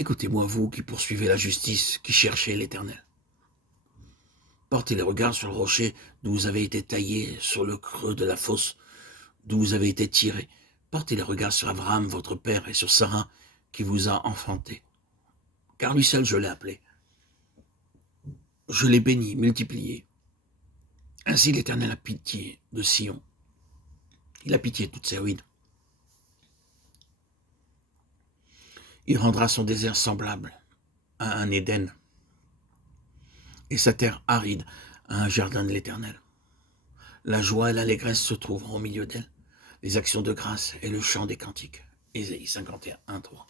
Écoutez-moi, vous qui poursuivez la justice, qui cherchez l'Éternel. Portez les regards sur le rocher d'où vous avez été taillé, sur le creux de la fosse d'où vous avez été tiré. Portez les regards sur Abraham, votre père, et sur Sarah, qui vous a enfanté. Car lui seul je l'ai appelé. Je l'ai béni, multiplié. Ainsi l'Éternel a pitié de Sion. Il a pitié de toutes ses ruines. Il rendra son désert semblable à un Éden, et sa terre aride à un jardin de l'Éternel. La joie et l'allégresse se trouveront au milieu d'elle, les actions de grâce et le chant des cantiques. Ésaïe 51, 3.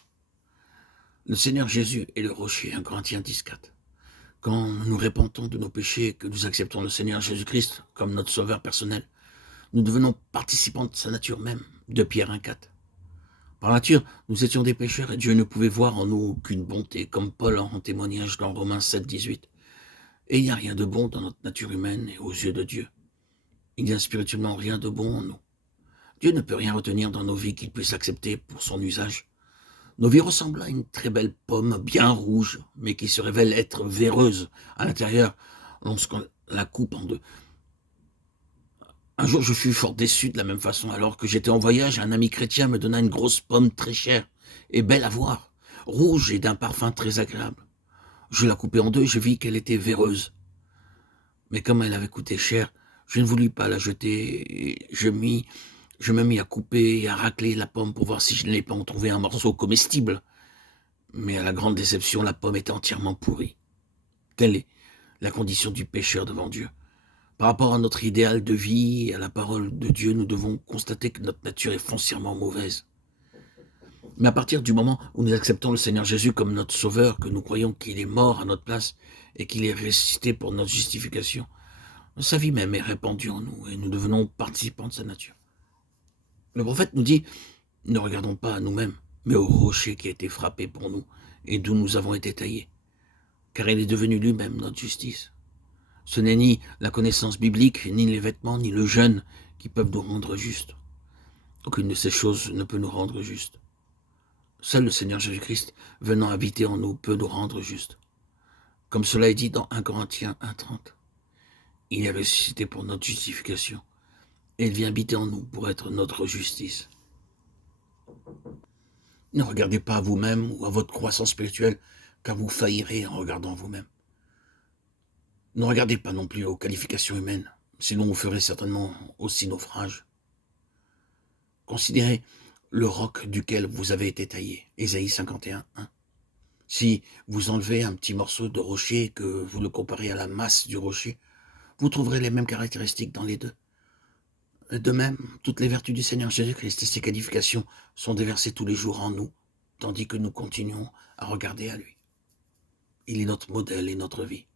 Le Seigneur Jésus est le rocher, 1 Corinthiens 10, 4. Quand nous répentons de nos péchés et que nous acceptons le Seigneur Jésus-Christ comme notre sauveur personnel, nous devenons participants de sa nature même, 2 Pierre 1, 4. Par nature, nous étions des pécheurs et Dieu ne pouvait voir en nous aucune bonté, comme Paul en témoignage dans Romains 7, 18. Et il n'y a rien de bon dans notre nature humaine et aux yeux de Dieu. Il n'y a spirituellement rien de bon en nous. Dieu ne peut rien retenir dans nos vies qu'il puisse accepter pour son usage. Nos vies ressemblent à une très belle pomme bien rouge, mais qui se révèle être véreuse à l'intérieur lorsqu'on la coupe en deux. Un jour, je fus fort déçu de la même façon. Alors que j'étais en voyage, un ami chrétien me donna une grosse pomme très chère et belle à voir, rouge et d'un parfum très agréable. Je la coupai en deux et je vis qu'elle était véreuse. Mais comme elle avait coûté cher, je ne voulus pas la jeter et je me mis à couper et à racler la pomme pour voir si je n'allais pas en trouver un morceau comestible. Mais à la grande déception, la pomme était entièrement pourrie. Telle est la condition du pécheur devant Dieu. Par rapport à notre idéal de vie et à la parole de Dieu, nous devons constater que notre nature est foncièrement mauvaise. Mais à partir du moment où nous acceptons le Seigneur Jésus comme notre sauveur, que nous croyons qu'il est mort à notre place et qu'il est ressuscité pour notre justification, sa vie même est répandue en nous et nous devenons participants de sa nature. Le prophète nous dit, ne regardons pas à nous-mêmes, mais au rocher qui a été frappé pour nous et d'où nous avons été taillés, car il est devenu lui-même notre justice. Ce n'est ni la connaissance biblique, ni les vêtements, ni le jeûne qui peuvent nous rendre justes. Aucune de ces choses ne peut nous rendre justes. Seul le Seigneur Jésus-Christ, venant habiter en nous, peut nous rendre justes. Comme cela est dit dans 1 Corinthiens 1,30. Il est ressuscité pour notre justification, et il vient habiter en nous pour être notre justice. Ne regardez pas à vous-même ou à votre croissance spirituelle, car vous faillirez en regardant vous-même. Ne regardez pas non plus aux qualifications humaines, sinon vous ferez certainement aussi naufrage. Considérez le roc duquel vous avez été taillé, Ésaïe 51, 1. Si vous enlevez un petit morceau de rocher et que vous le comparez à la masse du rocher, vous trouverez les mêmes caractéristiques dans les deux. De même, toutes les vertus du Seigneur Jésus-Christ et ses qualifications sont déversées tous les jours en nous, tandis que nous continuons à regarder à lui. Il est notre modèle et notre vie.